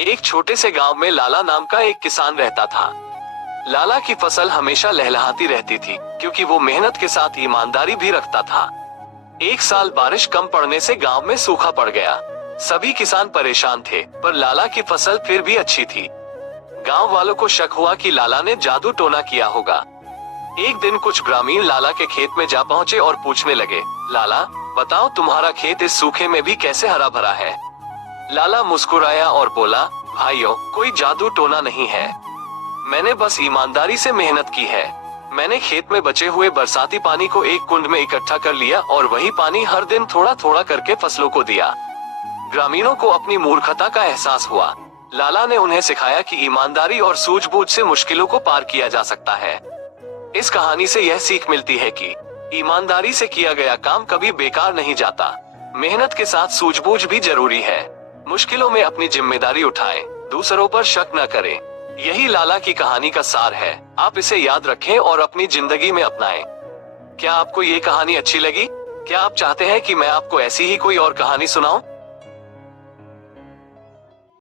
एक छोटे से गांव में लाला नाम का एक किसान रहता था। लाला की फसल हमेशा लहलहाती रहती थी, क्योंकि वो मेहनत के साथ ईमानदारी भी रखता था। एक साल बारिश कम पड़ने से गांव में सूखा पड़ गया। सभी किसान परेशान थे, पर लाला की फसल फिर भी अच्छी थी। गांव वालों को शक हुआ कि लाला ने जादू टोना किया होगा। एक दिन कुछ ग्रामीण लाला के खेत में जा पहुंचे और पूछने लगे, लाला, बताओ तुम्हारा खेत इस सूखे में भी कैसे हरा भरा है? लाला मुस्कुराया और बोला, भाइयों, कोई जादू टोना नहीं है। मैंने बस ईमानदारी से मेहनत की है। मैंने खेत में बचे हुए बरसाती पानी को एक कुंड में इकट्ठा कर लिया और वही पानी हर दिन थोड़ा थोड़ा करके फसलों को दिया। ग्रामीणों को अपनी मूर्खता का एहसास हुआ। लाला ने उन्हें सिखाया कि ईमानदारी और सूझबूझ से मुश्किलों को पार किया जा सकता है। इस कहानी से यह सीख मिलती है कि ईमानदारी से किया गया काम कभी बेकार नहीं जाता। मेहनत के साथ सूझबूझ भी जरूरी है। मुश्किलों में अपनी जिम्मेदारी उठाएं, दूसरों पर शक न करें। यही लाला की कहानी का सार है। आप इसे याद रखें और अपनी जिंदगी में अपनाएं। क्या आपको ये कहानी अच्छी लगी? क्या आप चाहते हैं कि मैं आपको ऐसी ही कोई और कहानी सुनाऊं?